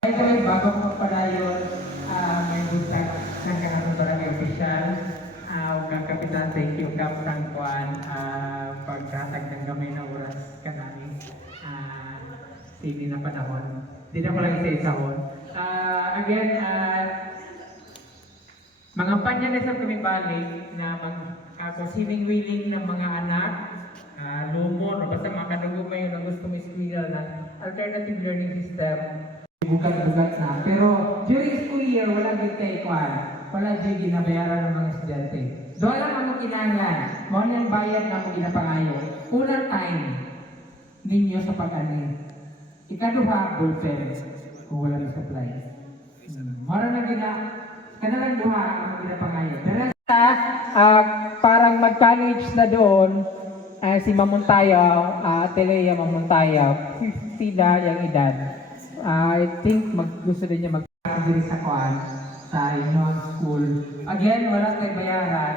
By the way, bago ko padayon, may buntag ng kanang barangay official. Ug kapitan, thank you kap kang kuan pagkatag ng gamay na oras kanami. Sige na panahon. Di na ko lang isa-isahon. Again, mga panya na sa kami balik na ako sining-willing ng mga anak, lumon, o basta mga kadugo may na gusto may eskwela na alternative learning system, bugat-bugat na. Pero during school year, wala din kay Kwan. Wala din ginabayaran ng mga estudyante. Doon lang ang kinanglan. Mga niyang bayad na akong ginapangayo. Unang time ninyo sa pag-anin. Ikaduha, ballpen. Kung wala rin supply. Mara na kanalang duha ang ginapangayo. Pero parang mag-college na doon, si Mamuntayaw, Telea Mamuntayaw, sila yung edad. I think gusto din niya mag-diri sa kuan sa inyong school. Again, wala tayong bayaran.